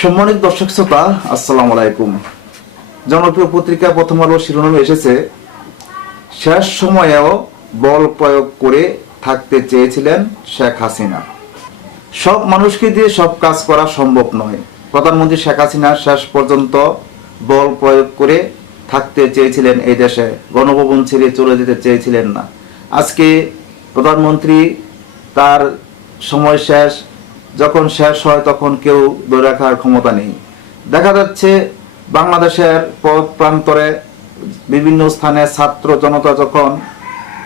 সম্মানিত দর্শক শ্রোতা, আসসালামু আলাইকুম। জনপ্রিয় পত্রিকা প্রথম আলো শিরোনামে এসেছে, শেষ সময়েও বল প্রয়োগ করে থাকতে চেয়েছিলেন শেখ হাসিনা। সব মানুষকে দিয়ে সব কাজ করা সম্ভব নয়। প্রধানমন্ত্রী শেখ হাসিনা শেষ পর্যন্ত বল প্রয়োগ করে থাকতে চেয়েছিলেন এই দেশে। গণভবন ছেড়ে চলে যেতে চেয়েছিলেন না। আজকে প্রধানমন্ত্রী তার সময় শেষ যখন শেষ হয় তখন কেউ ধরে রাখার ক্ষমতা নেই। দেখা যাচ্ছে বাংলাদেশের পথ প্রান্তরে বিভিন্ন স্থানে ছাত্র জনতা যখন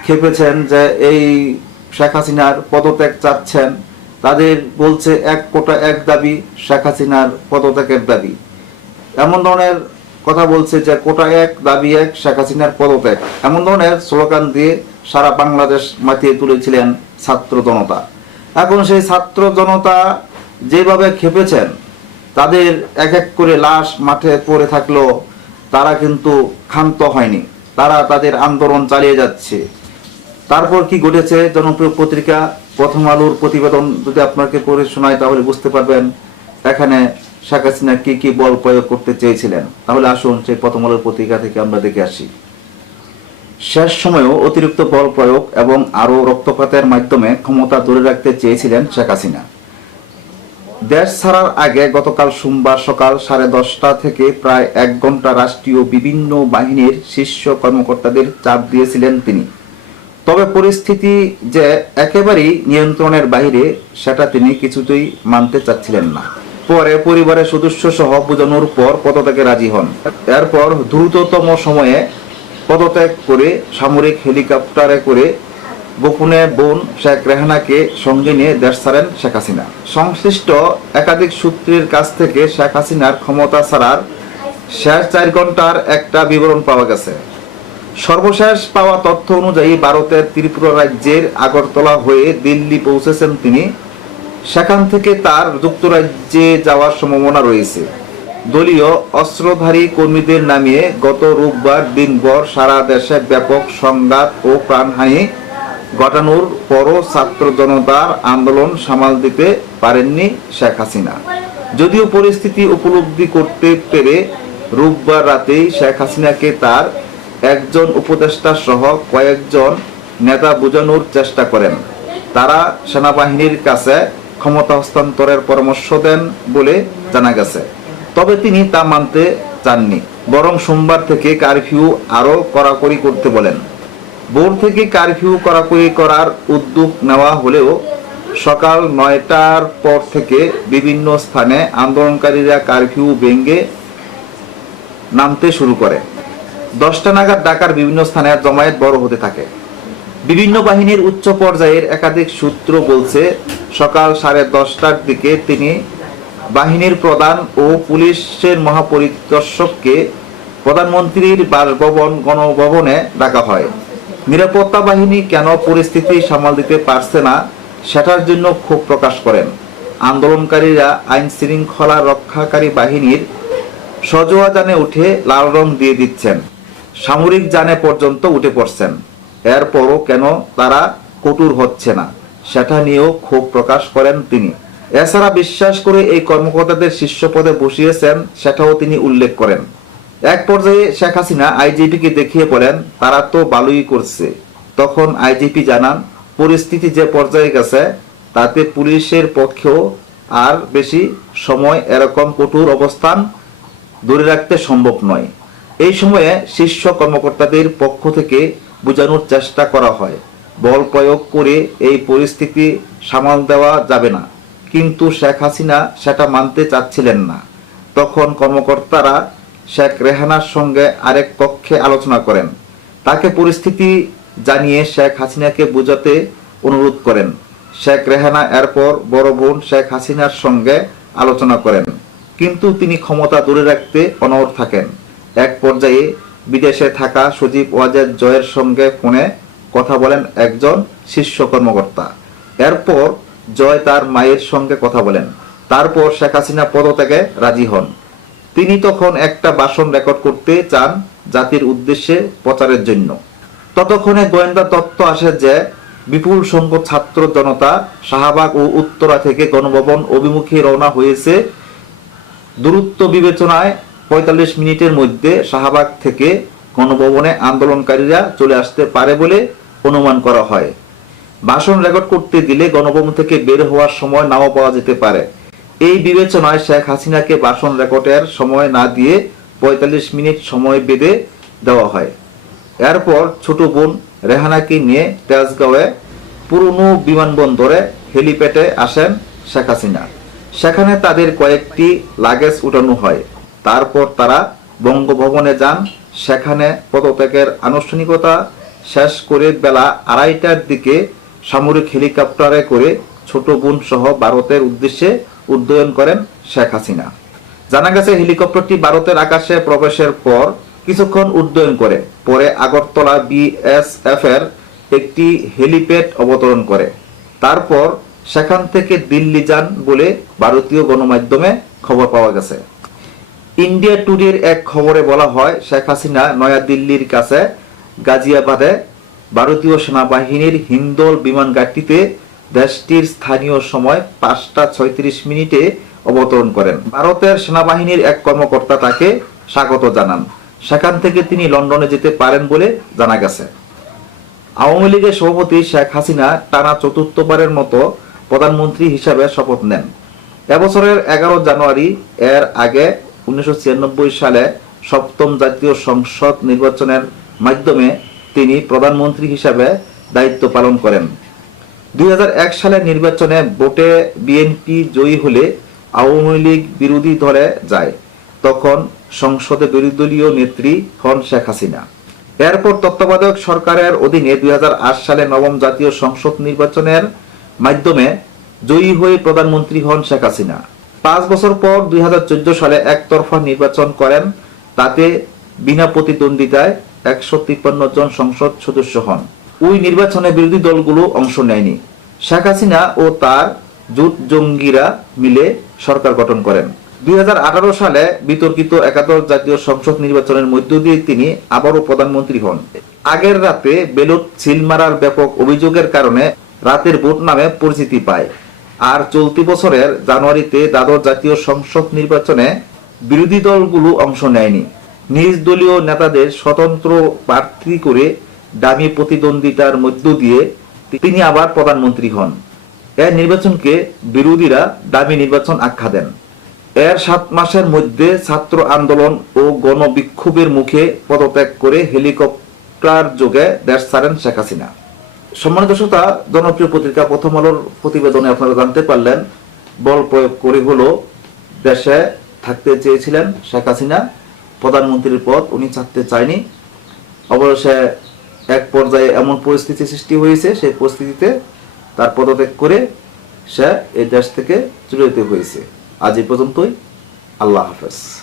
খেপেছেন যে এই শেখ হাসিনার পদত্যাগ চাচ্ছেন, তাদের বলছে এক কোটা এক দাবি, শেখ হাসিনার পদত্যাগের দাবি। এমন ধরনের কথা বলছে যে কোটা এক, দাবি এক, শেখ হাসিনার পদত্যাগ। এমন ধরনের স্লোগান দিয়ে সারা বাংলাদেশ মাতিয়ে তুলেছিলেন ছাত্র জনতা। এখন সেই ছাত্র জনতা যেভাবে খেপেছেন, তাদের এক এক করে লাশ মাঠে পড়ে থাকলেও তারা কিন্তু ক্ষান্ত হয়নি। তারা তাদের আন্দোলন চালিয়ে যাচ্ছে। তারপর কি ঘটেছে? জনপ্রিয় পত্রিকা প্রথম আলোর প্রতিবেদন যদি আপনাকে পড়ে শোনায় তাহলে বুঝতে পারবেন এখানে শেখ হাসিনা কি কি বল প্রয়োগ করতে চেয়েছিলেন। তাহলে আসুন সেই প্রথম আলোর পত্রিকা থেকে আমরা দেখে আসি। শেষ সময়েও অতিরিক্ত বল প্রয়োগ এবং আরও রক্তপাতের মাধ্যমে ক্ষমতা ধরে রাখতে চেয়েছিলেন শেখ হাসিনা। দেশ ছাড়ার আগে গতকাল সোমবার সকাল সাড়ে দশটা থেকে প্রায় এক ঘণ্টা রাষ্ট্রীয় বিভিন্ন বাহিনীর শীর্ষ কর্মকর্তাদের চাপ দিয়েছিলেন তিনি। তবে পরিস্থিতি যে একেবারেই নিয়ন্ত্রণের বাইরে সেটা তিনি কিছুতেই মানতে চাচ্ছিলেন না। পরে পরিবারের সদস্য সহ বোঝানোর পর পদত্যাগে রাজি হন। এরপর দ্রুততম সময়ে পদত্যাগ করে, সামরিক হেলিকপ্টারে করে গোপনে বোন শেখ রেহানাকে সঙ্গে নিয়ে দেশ ছাড়েন শেখ হাসিনা। সংশ্লিষ্ট একাধিক সূত্রের কাছ থেকে শেখ হাসিনার ক্ষমতা ছাড়ার শেষ চার ঘণ্টার একটা বিবরণ পাওয়া গেছে। সর্বশেষ পাওয়া তথ্য অনুযায়ী ভারতের ত্রিপুরা রাজ্যের আগরতলা হয়ে দিল্লি পৌঁছেছেন তিনি। সেখান থেকে তার যুক্তরাজ্যে যাওয়ার সম্ভাবনা রয়েছে। দলীয় অস্ত্রধারী কর্মীদের নামিয়ে গত রোববার দিনভর সারা দেশে ব্যাপক সংঘাত ও প্রাণহানি ঘটানোর পরও ছাত্র জনতার আন্দোলন সামাল দিতে পারেননি শেখ হাসিনা। যদিও পরিস্থিতি উপলব্ধি করতে পেরে রোববার রাতেই শেখ হাসিনাকে তার একজন উপদেষ্টা সহ কয়েকজন নেতা বোঝানোর চেষ্টা করেন। তারা সেনাবাহিনীর কাছে ক্ষমতা হস্তান্তরের পরামর্শ দেন বলে জানা গেছে। তবে তিনি তা মানতে চাননি, বরং সোমবার থেকে কারফিউ আরও কড়াকড়ি করতে বলেন। ভোর থেকে কারফিউ কড়াকড়ি করার উদ্যোগ নেওয়া হলেও সকাল নয়টার পর থেকে বিভিন্ন স্থানে আন্দোলনকারীরা কারফিউ ভেঙে নামতে শুরু করে। দশটা নাগাদ ঢাকার বিভিন্ন স্থানে জমায়েত বড় হতে থাকে। বিভিন্ন বাহিনীর উচ্চ পর্যায়ের একাধিক সূত্র বলছে, সকাল সাড়ে দশটার দিকে তিনি বাহিনীর প্রধান ও পুলিশের মহাপরিদর্শককে প্রধানমন্ত্রীর বাসভবন, গণভবনে ডাকা হয়। নিরাপত্তা বাহিনী কেন পরিস্থিতি সামাল দিতে পারছে না, সেটার জন্য ক্ষোভ প্রকাশ করেন। আন্দোলনকারীরা আইন শৃঙ্খলা রক্ষাকারী বাহিনীর সজোয়া যানে উঠে লাল রং দিয়ে দিচ্ছেন। সামরিক যানে পর্যন্ত উঠে পড়ছেন। এরপরও কেন তারা কটুর হচ্ছে না, সেটা নিয়েও ক্ষোভ প্রকাশ করেন তিনি। এছাড়া বিশ্বাস করে এই কর্মকর্তাদের শীর্ষ পদে বসিয়েছেন সেটাও তিনি উল্লেখ করেন। এক পর্যায়ে শেখ হাসিনা আইজিপিকে দেখিয়ে বলেন, তারা তো ভালোই করছে। তখন আইজিপি জানান, পরিস্থিতি যে পর্যায়ে গেছে, তাতে পুলিশের পক্ষেও আর বেশি সময় এরকম কঠোর অবস্থান ধরে রাখতে সম্ভব নয়। এই সময়ে শীর্ষ কর্মকর্তাদের পক্ষ থেকে বোঝানোর চেষ্টা করা হয়। বল প্রয়োগ করে এই পরিস্থিতি সামাল দেওয়া যাবে না। কিন্তু শেখ হাসিনা সেটা মানতে চাচ্ছিলেন না। তখন কর্মকর্তারা শেখ রেহানার সঙ্গে আরেক কক্ষে আলোচনা করেন। তাকে পরিস্থিতি জানিয়ে শেখ হাসিনাকে বোঝাতে অনুরোধ করেন। শেখ রেহানা এরপর বড় বোন শেখ হাসিনার সঙ্গে আলোচনা করেন। কিন্তু তিনি ক্ষমতা ধরে রাখতে অনড় থাকেন। এক পর্যায়ে বিদেশে থাকা সজীব ওয়াজেদ জয়ের সঙ্গে ফোনে কথা বলেন একজন শীর্ষ কর্মকর্তা। এরপর জয় তার মায়ের সঙ্গে কথা বলেন। তারপর শেখ হাসিনা পদত্যাগে রাজি হন। তিনি তখন একটা ভাষণ রেকর্ড করতে চান জাতির উদ্দেশ্যে প্রচারের জন্য। ততক্ষণে গোয়েন্দা তত্ত্ব আসে যে, বিপুল সংখ্যক ছাত্র জনতা শাহবাগ ও উত্তরা থেকে গণভবন অভিমুখে রওনা হয়েছে। দূরত্ব বিবেচনায় পঁয়তাল্লিশ মিনিটের মধ্যে শাহবাগ থেকে গণভবনে আন্দোলনকারীরা চলে আসতে পারে বলে অনুমান করা হয়। ভাষণ রেকর্ড করতে দিলে গণভবন থেকে বের হওয়ার সময় নাও পাওয়া যেতে পারে। এই বিবেচনায় শেখ হাসিনাকে ভাষণ রেকর্ডের সময় না দিয়ে পঁয়তাল্লিশ মিনিট সময় বেঁধে দেওয়া হয়। এরপর ছোট বোন রেহানাকে নিয়ে তেজগাঁওয়ে পুরনো বিমানবন্দরে হেলিপ্যাডে আসেন শেখ হাসিনা। সেখানে তাদের কয়েকটি লাগেজ উঠানো হয়। তারপর তারা বঙ্গভবনে যান। সেখানে পদত্যাগের আনুষ্ঠানিকতা শেষ করে বেলা আড়াইটার দিকে সামরিক হেলিকপ্টারে করে ছোট বোন সহ ভারতের উদ্দেশ্যে উড্ডয়ন করেন শেখ হাসিনা। জানা গেছে, হেলিকপ্টারটি ভারতের আকাশে প্রবেশের পর কিছুক্ষণ উড্ডয়ন করে, পরে আগরতলা বিএসএফ এর একটি হেলিপ্যাড অবতরণ করে। তারপর সেখান থেকে দিল্লি যান বলে ভারতীয় গণমাধ্যমে খবর পাওয়া গেছে। ইন্ডিয়া টুডের এক খবরে বলা হয়, শেখ হাসিনা নয়াদিল্লির কাছে গাজিয়াবাদে ভারতীয় সেনাবাহিনীর হিন্দল বিমান ঘাঁটিতে দেশটির স্থানীয় সময় পাঁচটা ছয়ত্রিশ মিনিটে অবতরণ করেন। ভারতের সেনাবাহিনীর এক কর্মকর্তা তাকে স্বাগত জানান। সেখান থেকে তিনি লন্ডনে যেতে পারেন বলে জানা গেছে। আওয়ামী লীগের সভাপতি শেখ হাসিনা টানা চতুর্থবারের মতো প্রধানমন্ত্রী হিসাবে শপথ নেন। এবছরের এগারো জানুয়ারি এর আগে উনিশশো ছিয়ানব্বই সালে সপ্তম জাতীয় সংসদ নির্বাচনের মাধ্যমে তিনি প্রধানমন্ত্রী হিসাবে দায়িত্ব পালন করেন। দুই হাজার এক সালের নির্বাচনে ভোটে বিএনপি জয়ী হলে আওয়ামী লীগ বিরোধী দলে যায়। তখন সংসদে বিরোধী নেত্রী হন শেখ হাসিনা। এরপর তত্ত্বাবধায়ক সরকারের অধীনে দুই হাজার আট সালে নবম জাতীয় সংসদ নির্বাচনের মাধ্যমে জয়ী হয়ে প্রধানমন্ত্রী হন শেখ হাসিনা। পাঁচ বছর পর দুই হাজার চোদ্দ সালে একতরফা নির্বাচন করেন। তাতে বিনা প্রতিদ্বন্দ্বিতায় একশো তিপ্পান্ন জন সংসদ সদস্য হন। ওই নির্বাচনে বিরোধী দলগুলো অংশ নেয়নি। শেখ হাসিনা ও তার জোট জঙ্গিরা মিলে সরকার গঠন করেন। দুই সালে বিতর্কিত একাদশ জাতীয় সংসদ নির্বাচনের মধ্য দিয়ে তিনি আবারও প্রধানমন্ত্রী হন। আগের রাতে বেলুট সিল মারার ব্যাপক অভিযোগের কারণে রাতের ভোট নামে পরিচিতি পায়। আর চলতি বছরের জানুয়ারিতে দ্বাদশ জাতীয় সংসদ নির্বাচনে বিরোধী দলগুলো অংশ নেয়নি। নিজ দলীয় নেতাদের স্বতন্ত্র প্রার্থী করে দামি প্রতিদ্বন্দ্বিতার মধ্য দিয়ে তিনি আবার প্রধানমন্ত্রী হন। এর নির্বাচনকে বিরোধীরা দামি নির্বাচন আখ্যা দেন। এর সাত মাসের মধ্যে ছাত্র আন্দোলন ও গণবিক্ষোভের মুখে পদত্যাগ করে হেলিকপ্টার যোগে দেশ ছাড়েন শেখ হাসিনা। সম্মানিত শ্রোতা, জনপ্রিয় পত্রিকা প্রথম আলোর প্রতিবেদনে আপনারা জানতে পারলেন, বল প্রয়োগ করে হলো দেশে থাকতে চেয়েছিলেন শেখ হাসিনা। প্রধানমন্ত্রীর পদ উনি ছাড়তে চায়নি। অবশেষে এক পর্যায়ে এমন পরিস্থিতি সৃষ্টি হয়েছে, সেই পরিস্থিতিতে তার পদত্যাগ করে সে এই দেশ থেকে চলে যেতে হয়েছে। আজ এই পর্যন্তই। আল্লাহ হাফেজ।